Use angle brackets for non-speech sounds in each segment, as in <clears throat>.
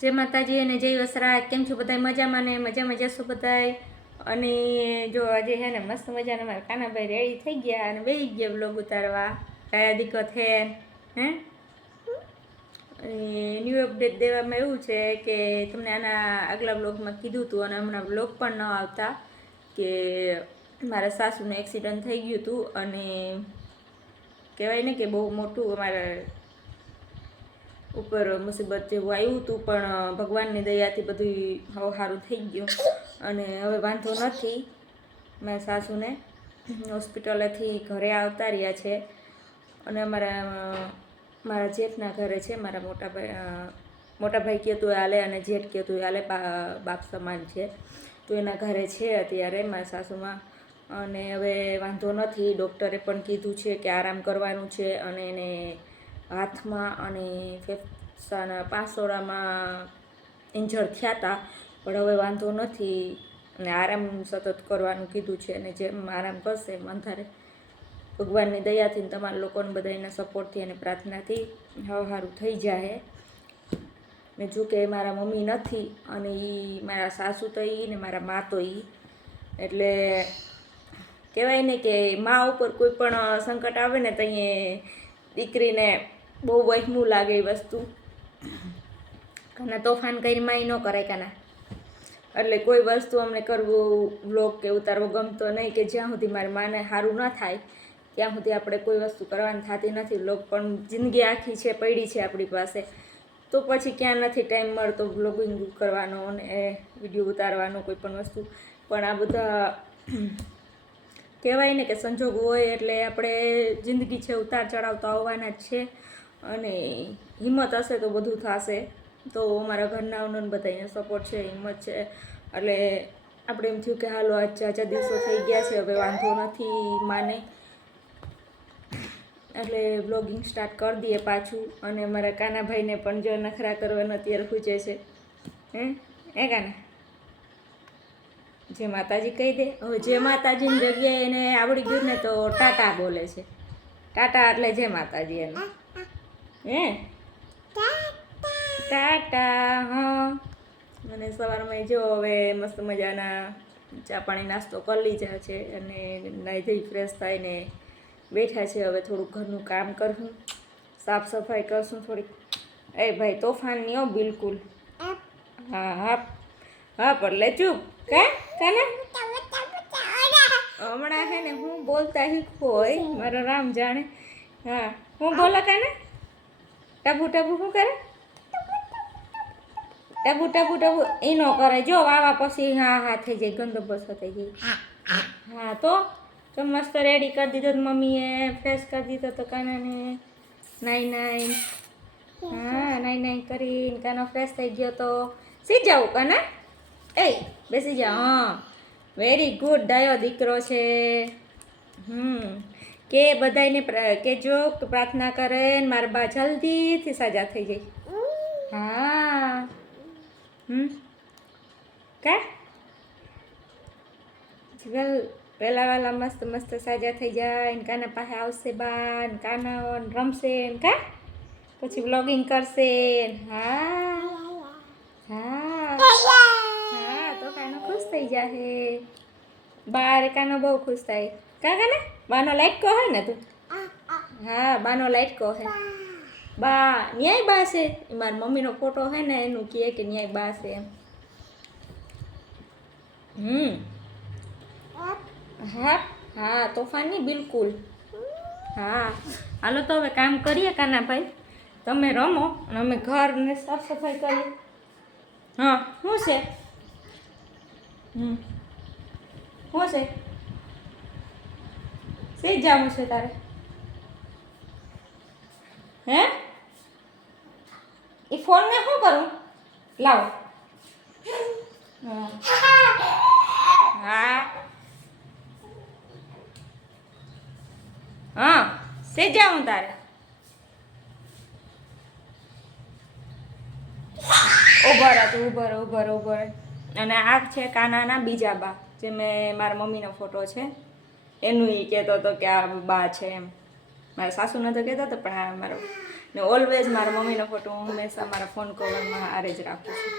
જય માતાજી અને જય વસરા કેમ છો બધા મજામાં ને? મજામાં જશો બધાય? અને જો આજે છે ને મસ્ત મજાના મારા કાનાભાઈ રેડી થઈ ગયા અને બેસી ગયા બ્લોગ ઉતારવા. કયા દીકો થે હે? અને ન્યૂ અપડેટ દેવામાં એવું છે કે તમને આના આગલા બ્લોગમાં કીધું હતું અને હમણાં બ્લોગ પણ ન આવતા કે મારા સાસુનું એક્સિડન્ટ થઈ ગયું હતું અને કહેવાય ને કે બહુ મોટું અમારા ઉપર મુસીબત જેવું આવ્યું હતું, પણ ભગવાનની દયાથી બધું હવે સારું થઈ ગયું. અને હવે વાંધો નથી. મારા સાસુને હોસ્પિટલેથી ઘરે આવતા રહ્યા છે. અને અમારા મારા જેઠના ઘરે છે. મારા મોટા ભાઈ મોટા ભાઈ કહેતું હાલે અને જેઠ કહેતું હાલે બાપ સમાન છે. તો એના ઘરે છે અત્યારે મારા સાસુમાં. અને હવે વાંધો નથી. ડૉક્ટરે પણ કીધું છે કે આરામ કરવાનું છે અને એને હાથમાં અને ફેફસાના પાસોરામાં ઇન્જર થયા હતા પણ હવે વાંધો નથી. અને આરામ સતત કરવાનું કીધું છે અને જેમ આરામ કરશે એમ અંધારે. ભગવાનની દયાથી તમારા લોકોને બધા એના સપોર્ટથી અને પ્રાર્થનાથી હવે સારું થઈ જાય ને જો કે મારા મમ્મી નથી અને એ મારા સાસુ તો એ ને મારા મા તો એ એટલે કહેવાય ને કે મા ઉપર કોઈ પણ સંકટ આવે ને તો દીકરીને બહુ વહેમું લાગે એ વસ્તુ. કાના તોફાન કરીમાં એ ન કરાય કાના. એટલે કોઈ વસ્તુ અમને કરવું, વ્લોગ કે ઉતારવો ગમતો નહીં કે જ્યાં સુધી મારી માને સારું ન થાય, ત્યાં સુધી આપણે કોઈ વસ્તુ કરવાની થતી નથી. વ્લોગ પણ જિંદગી આખી છે, પડી છે આપણી પાસે. તો પછી ક્યાં નથી ટાઈમ મળતો વ્લોગિંગ કરવાનો અને વીડિયો ઉતારવાનો કોઈ પણ વસ્તુ. પણ આ બધા કહેવાય ને કે સંજોગ હોય એટલે આપણે જિંદગી છે, ઉતાર ચડાવ તો આવવાના જ છે. અને હિંમત હશે તો બધું થશે. તો અમારા ઘરના બધા બધાને સપોર્ટ છે, હિંમત છે. એટલે આપણે એમ થયું કે હાલો, આજ ચાચા દિવસો થઈ ગયા છે, હવે વાંધો નથી માને. એટલે બ્લોગિંગ સ્ટાર્ટ કરી દઈએ પાછું. અને મારા કાનાભાઈને પણ જો નખરા કરવાનો અત્યારે ખૂચે છે. હે? હે કાના? જે માતાજી કહી દે. હવે જે માતાજીની જગ્યાએ એને આવડી ગયું ને તો ટાટા બોલે છે. ટાટા એટલે જે માતાજી એને. હે? ટાટા. હા. અને સવારમાં જો હવે મસ્ત મજાના ચા પાણી નાસ્તો કરી લીધા છે અને નાહી ધોઈ ફ્રેશ થઈને બેઠા છે હવે થોડુંક ઘરનું કામ કરશું સાફ સફાઈ કરશું થોડીક. એ ભાઈ તોફાન નહીં હો બિલકુલ. હા હા હા પર લે ચૂપ કા? કાના? હમણાં હે ને હું બોલતા હિંખ હોય મારો રામ જાણે. હા હું બોલો કાના? ટબુ ટબુ શું કરે? ટબુ ટબુ ટબુ. એ નો કરે. જો, વાવા પછી હા હા થઈ જાય. ગંદો બસો થઈ જાય. હા, તો? તો મસ્ત રેડી કરી દીધો મમ્મીએ. ફ્રેશ કરી દીધો તો કાનાને નાઈ નાઈ. હા, નાઈ નાઈ કરીને કાનો ફ્રેશ થઈ ગયો તો સી જાવ કાના? એ બેસી જાઓ. હા. વેરી ગુડ ડાયો દીકરો છે. હમ. કે બધાને કે જો પ્રાર્થના કરે ને મારા બા જલ્દીથી સાજા થઈ જાય. હા. હમ. કા? જીવલ પહેલા વાલા મસ્ત મસ્ત સાજા થઈ જાય ને કાના પાસે આવશે બા ને કાના રમશે ને કા? પછી વ્લોગિંગ કરશે હા. હા. હા, તો કાનો ખુશ થઈ જાહે. બાર કાનો બહુ ખુશ થાય. કા કાને? બાનો લાઈટ કહે ને તું? હા, બાનો લાઈટ કહે. બા, ન્યાય બા છે. મારી મમ્મીનો ફોટો હે ને, એનું કહે કે ન્યાય બા છે એમ. હમ. હા હા, તોફાની બિલકુલ. હા. હાલો તો હવે કામ કરીએ કાનાભાઈ તમે રમો અને અમે ઘરને સાફ સફાઈ કરીએ. હા, શું છે? હમ. શું છે? શી જવું છે તારે. હે? એ ફોન મેં શું કરું? લાવો. હા. હા, સે જાઉં તારે. ઊભો રહે તું, ઊભો રહે ઊભો રહે અને આ છે કાનાના બીજા બા, જે મેં મારા મમ્મીનો ફોટો છે. એનું એ કહેતો હતો કે આ બા છે એમ. મારા સાસુ નતો કહેતો હતો પણ આ મારો, ને ઓલવેઝ મારા મમ્મીનો ફોટો હું હંમેશા મારા ફોન કવરમાં આરે જ રાખું છું.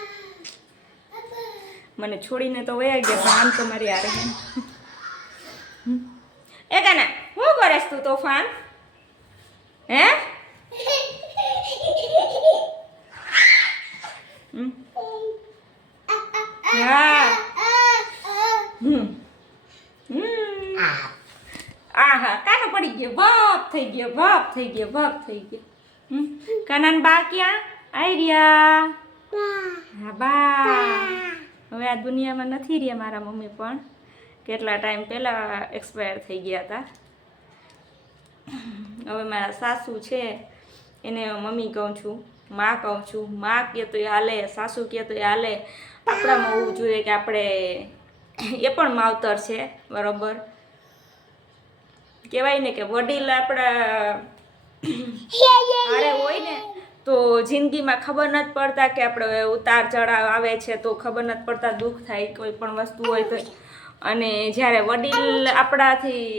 મને છોડીને તો વયા ગયા, પણ આમ તો મારી આરે હે. એ કાના શું કરેસ તું તોફાન? હે હમ. હા હમ હમ આહા કાનો પડી ગયો બાપ થઈ ગયો ભાપ થઈ ગયો ભાપ થઈ ગયો. કાનાન બા ક્યાં? આઈ રહ્યા. હા, બા. હવે આ દુનિયામાં નથી રહ્યા મારા મમ્મી પણ. કેટલા ટાઈમ પહેલાં એક્સપાયર થઈ ગયા હતા. હવે મારા સાસુ છે, એને મમ્મી કહું છું, માં કહું છું, માં કહે તો એ હાલે, સાસુ કહે તો એ હાલે. આપણામાં હોવું જોઈએ કે આપણે એ પણ માવતર છે, બરોબર? કહેવાય ને કે વડીલ આપણા હારે હોય ને તો જિંદગીમાં ખબર નથી પડતા કે આપણે ઉતાર ચઢાવ આવે છે તો ખબર નથી પડતા દુઃખ થાય કોઈ પણ વસ્તુ હોય તો. અને જ્યારે વડીલ આપણાથી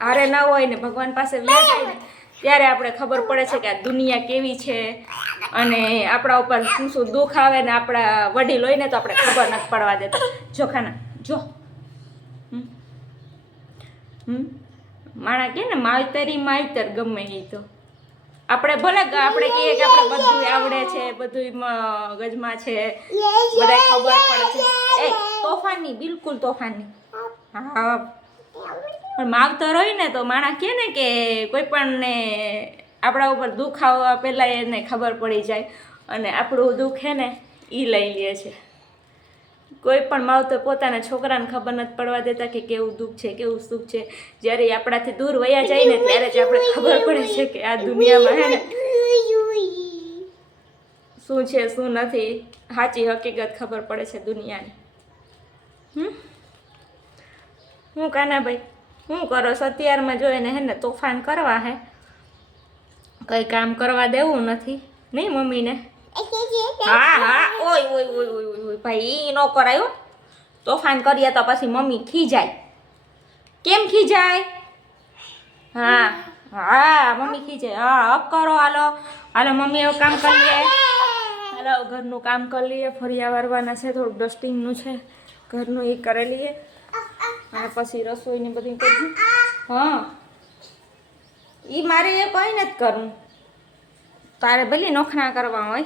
હારે ના હોય ને ભગવાન પાસે વ્યા જાય ને ત્યારે આપણે ખબર પડે છે કે આ દુનિયા કેવી છે અને આપણા ઉપર શું શું દુઃખ આવે ને આપણા વડીલ હોય ને તો આપણે ખબર નથી પડવા દેતા. જો ખાના જો. હમ? હમ? માણા કે ને, માવતરી માવતર ગમે એ તો. આપણે ભલે આપણે કહીએ કે આપણે બધું આવડે છે બધું ગજમાં છે બધા ખબર પડે છે. એ તોફાની બિલકુલ તોફાની હા. પણ માવતર હોય ને તો માણા કહે ને કે કોઈ પણ ને આપણા ઉપર દુઃખ આવવા પહેલાં એને ખબર પડી જાય અને આપણું દુઃખ હે ને એ લઈ લે છે. કોઈ પણ માવતર પોતાના છોકરાને ખબર નથી પડવા દેતા કે કેવું દુઃખ છે, કેવું સુખ છે. જ્યારે આપણાથી દૂર વયા જાય ને ત્યારે જ આપણે ખબર પડે છે કે આ દુનિયામાં હે ને શું છે, શું નથી. સાચી હકીકત ખબર પડે છે દુનિયાની. હમ? હું કાનાભાઈ શું કરો છો? અત્યારમાં જોઈને હે ને તોફાન કરવા હે. કંઈ કામ કરવા દેવું નથી. નહીં મમ્મીને? હા હા. ઓય ઓય ઓય ઓય ઓય ભાઈ ન કરાયો તોફાન કરીએ તો પછી મમ્મી ખીજાય. કેમ ખીજાય? હા હા, મમ્મી ખીજાય. હા અપ કરો, હાલો. હાલો, મમ્મી એવું કામ કરી લઈએ હાલો ઘરનું કામ કરી લઈએ. ફરિયા વારવાના છે, થોડુંક ડસ્ટિંગનું છે. ઘરનું એ કરી લઈએ. અને પછી રસોઈને બધું કરી હા. એ મારે એ કંઈ નથી કરવું. તારે ભલે નોખના કરવા હોય.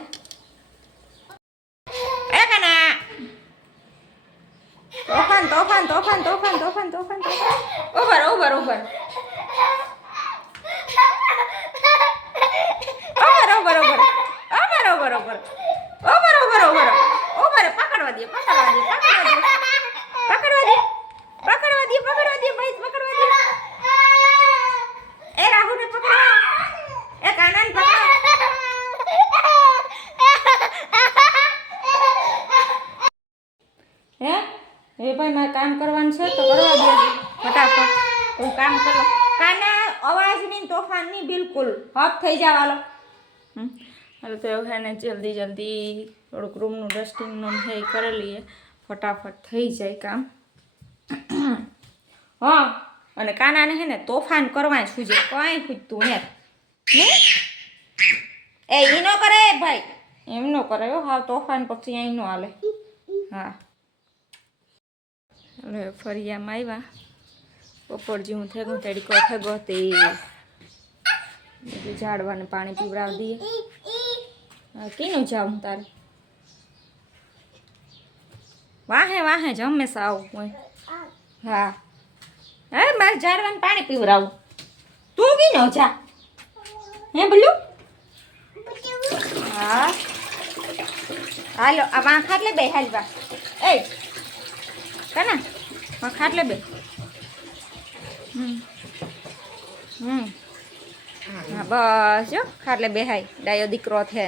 એ કના. તોફાન તોફાન તોફાન તોફાન ઉભર ઉભર ઉભર. ઉભર ઉભર પકડવા દે પકડવા દે પકડવા દે. પકડવા દે પકડવા દે પકડવા દે એ રાહુલને પકડો એ કાનાને પકડો હે એ ભાઈ મારે કામ કરવાનું છે, તો કરવા દે ફટાફટ. હું કામ કરો. કાના અવાજ નહીં, તોફાન નહીં, બિલકુલ. હફ થઈ જાવ, હાલો. તો એવું જલ્દી જલ્દી થોડુંક રૂમનું ડસ્ટિંગનું હે ઈ કરી લઈએ. ફટાફટ થઈ જાય કામ. <clears throat> હા, અને કાનાને હે ને તોફાન કરવા છૂજે કાંઈ પૂછતું ને એ ઈનો કરે, ભાઈ. એમ ન કરે હા તોફાન પછી અહીં નો હાલે. હા. હવે ફરિયામાં આવ્યા બપોરજી જેવું થેગું તડકો થેગો તે. બધું ઝાડવાને પાણી પીવડાવી દઈએ. હા કીનું જાઉં તારે? વાહે વાહે જ હંમેશા આવું હોય. હા. હે, મારે ઝાડવાને પાણી પીવડાવું. તું કીનો જા. હે બોલું હા. હાલો, આ વાંખા એટલે બે હાલવા એ, કના? ખાટલે બે હમ હમ હા બસ જો ખાટલે બે હાય ડાયો દીકરો છે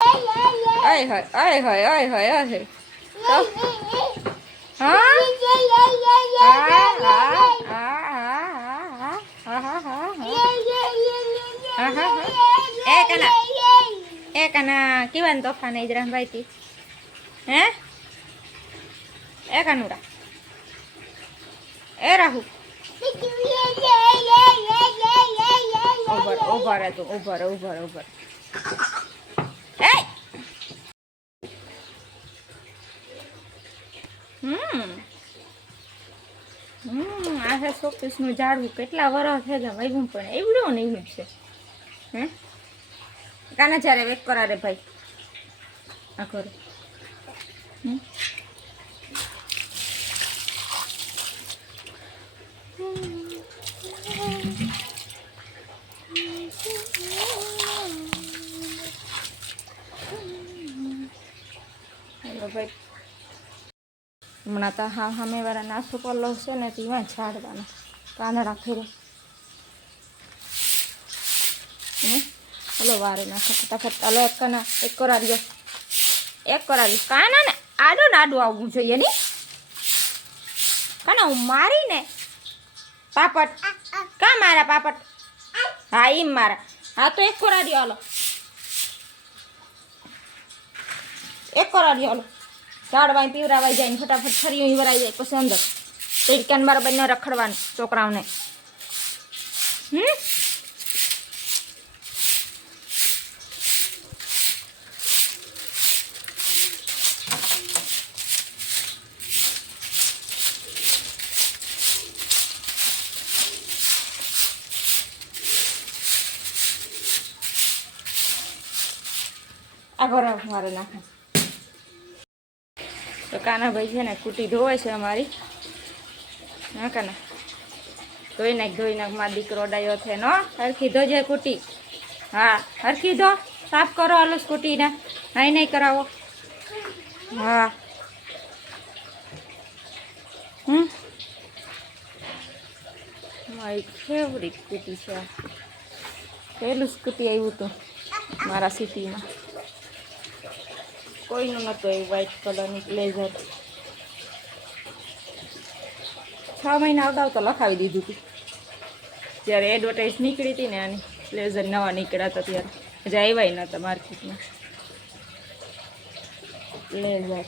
આય હાય આય હાય આય હાય આય હાય એ કાના એ કાના કેવાનું તોફાન ઇજરામ ભાઈ હે એ કનુરા એ રાહુ. ઓભર ઓભર હતું ઓભર ઓભર ઓભર એ હમ. હમ આ છે શોપીસનું ઝાડવું. કેટલા વરસ છે કે વાગ્યું પણ એવડું ને એવડું છે. હે? કાના ચારે વેક કરા રે ભાઈ? આ કરો. હમ? હેલો ભાઈ. હમણાં તો હા સામે વાળા નાસ્તો લઉં છે ને તેમાં છાડવાના કાના ફેરે હલો વારે નાખો ફટાફટ. હલો એક ના એક કરાવ્યો. એક કરાવ્યો. કાના ને? આડો ને આડું આવવું જોઈએ નહીં. કાના હું મારીને પાપડ. કા મારા પાપડ? હા એમ મારા. હા તો એક કરાવ્યો હાલો. એક કરાવ્યો હાલો ઝાડવાય પીવરાવાઈ જાય ને ફટાફટ ફરી વરાઈ જાય, પછી અંદર. તીડકાન બરાબર ન રખડવાનું છોકરાઓને. હમ? આ ઘર મારે નાખે તો કાનાભાઈ છે ને કુટી ધોવે છે અમારી. હા, કાના? ધોઈ નાખ ધોઈ નાખ, મારો દીકરો ડાયો છે નો હરખી ધોજે કુટી. હા, હરખી ધો. સાફ કરો આલો સ્કૂટીને નહીં નહીં કરાવો. હા. હમ? મારી ફેવરિટ સ્કૂટી છે. પહેલું સ્કૂટી આવ્યું હતું મારા સિટીમાં. કોઈનું નહોતું એ વ્હાઈટ કલરની બ્લેઝર છ મહિના અગાઉ તો લખાવી દીધું હતું જ્યારે એડવર્ટાઇઝ નીકળી હતી ને આની બ્લેઝર નવા નીકળ્યા હતા ત્યારે. હજી આવ્યા નહોતા માર્કેટમાં બ્લેઝર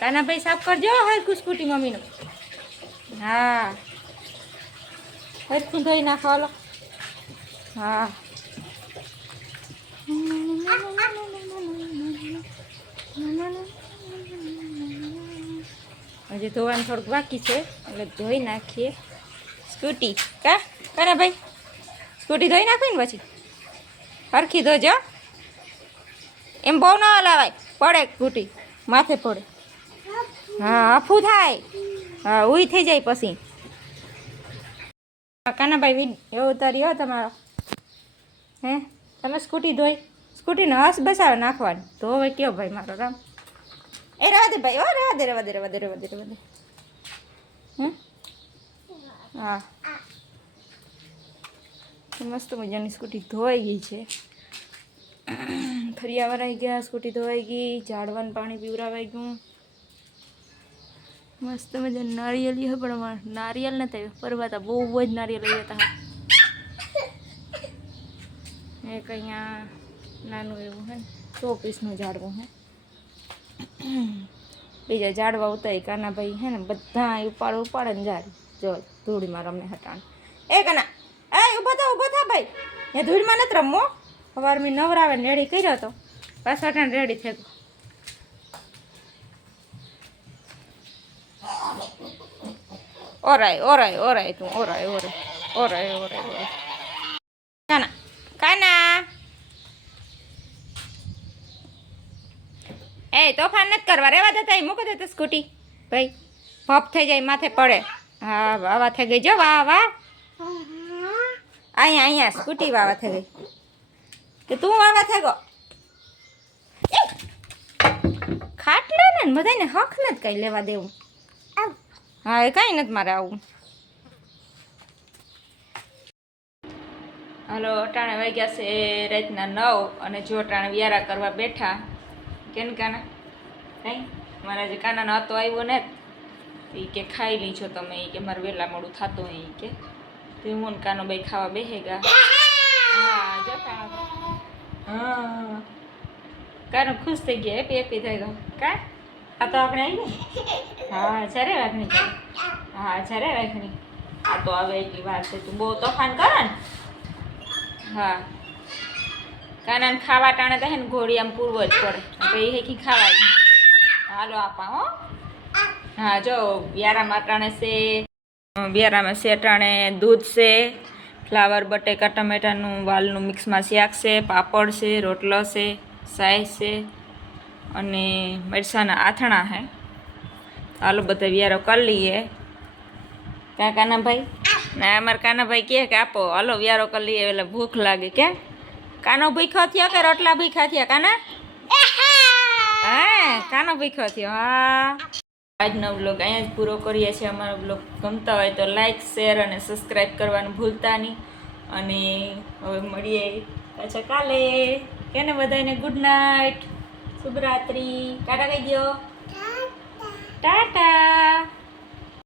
કાનાભાઈ સાફ કરજો હરખું સ્કૂટી મમ્મીનો. હા. હરખું ધોઈ નાખો હાલો હા હજી ધોવાનું થોડુંક બાકી છે એટલે ધોઈ નાખીએ સ્કૂટી કા કાના ભાઈ સ્કૂટી ધોઈ નાખવી ને પછી હરખી ધોજો એમ બહુ ના હલાવાય પડે સ્કૂટી માથે પડે હા આફું થાય હા ઉઈ થઈ જાય પછી કાનાભાઈ વી એવો ઉતાર્યો તમારો. હે? તમે સ્કૂટી ધોઈ. સ્કૂટીને હસ બસાવે નાખવાની. હવે કયો ભાઈ મારો, રામ. એ રવા દે ભાઈ ઓ રવા દે રવા દે રવા દે રવા દે રવા દે હા મસ્ત મજાની સ્કૂટી ધોવાઈ ગઈ છે. ફરી આવવાના ગયા, સ્કૂટી ધોવાઈ ગઈ, ઝાડવાનું પાણી પીવરાવાઈ ગયું. મસ્ત મજા નારિયેલી હોય પણ નારિયેલ આવ્યું. પરવાતા બહુ જ નારિયેલ આવ્યા હતા એક અહીંયા નાનું એવું હે ને સો પીસનું ઝાડવું હે. બીજા ઝાડવા ઉતારી કાનાભાઈ હે ને, બધા ઉપાડ ઉપાડે ને ઝાડ. જો, ધૂળીમાં રમને હટાણ. એ કાના, એ ઊભો થા ઊભો થા ભાઈ. એ ધૂળમાં નથી રમવો. સવાર મેં નવરાવે રેડી કર્યો હતો પાછા રેડી થઈ ગયો ઓરાય ઓરાય ઓરાય તું, ઓરાય ઓરાય ઓરાય ઓરાય ઓરાય. કાના કાના. એ, તોફાન નથી કરવા. રેવા દેતા મૂકો દે સ્કૂટી. ભાઈ પપ થઈ જાય, માથે પડે. હા, વાવા થઈ ગઈ. જો વાહ વાહ અહીંયા અહીંયા, સ્કૂટી વાવા થઈ ગઈ. કે તું વાવા થઈ ગયો! ખાટલા ને બધાને હક નથી કઈ લેવા દેવું. હા, એ કાંઈ નથી મારે આવું. હાલો, અટાણે વાગ્યા છે રાતના નવ અને જો અટાણે વ્યારા કરવા બેઠા, કેમ કાના? નહીં મારા જે કાનાનો હતો આવ્યો ને એ કે ખાઈ લીજો તમે એ કે મારે વહેલા મોડું થતું એ કે. તે હું કાનો ભાઈ ખાવા બેહેગા હા, જો કાનો હા. કાનો ખુશ થઈ ગયા, હેપી હેપી થઈ ગયો. કા? આ તો આપણે આવી ને? હા, જ્યારે વાઘણી હા, જ્યારે વાઘણી આ તો હવે એટલી વાર છે. તું બહુ તોફાન કરે ને. હા. કારણ ખાવા ટાણે તો હે ને ઘોડી આમ પૂરવો જ પડે. તો એ હેખી ખાવા હાલો, આપા, હો. હા, જો, વ્યારામાં ટાણે છે, વ્યારામાં છે ટાણે દૂધ છે, ફ્લાવર, બટેકા, ટમેટાનું વાલનું મિક્સમાં શાક છે, પાપડ છે, રોટલો છે સાઈઝ છે અને મરસાના આથણા હે. આલો બધા વ્યારો કરી લઈએ. કા કાનાભાઈ ના, અમારા કાનાભાઈ કહે કે આપો. હાલો વ્યારો કરી લઈએ, એટલે ભૂખ લાગે કે. કાનો ભૂખ્યો થયો કે રોટલા ભૂખ્યા થયા, કાના? હા, કાનો ભૂખ્યો થયો, હા. આજનો બ્લોગ અહીંયા જ પૂરો કરીએ છીએ. અમારો બ્લોગ ગમતા હોય તો લાઈક, શેર અને સબસ્ક્રાઈબ કરવાનું ભૂલતા નહીં. અને હવે મળીએ પાછા કાલે. કેને બધાને ગુડ નાઇટ શુભરાત્રી ટાટા કહી દો ટાટા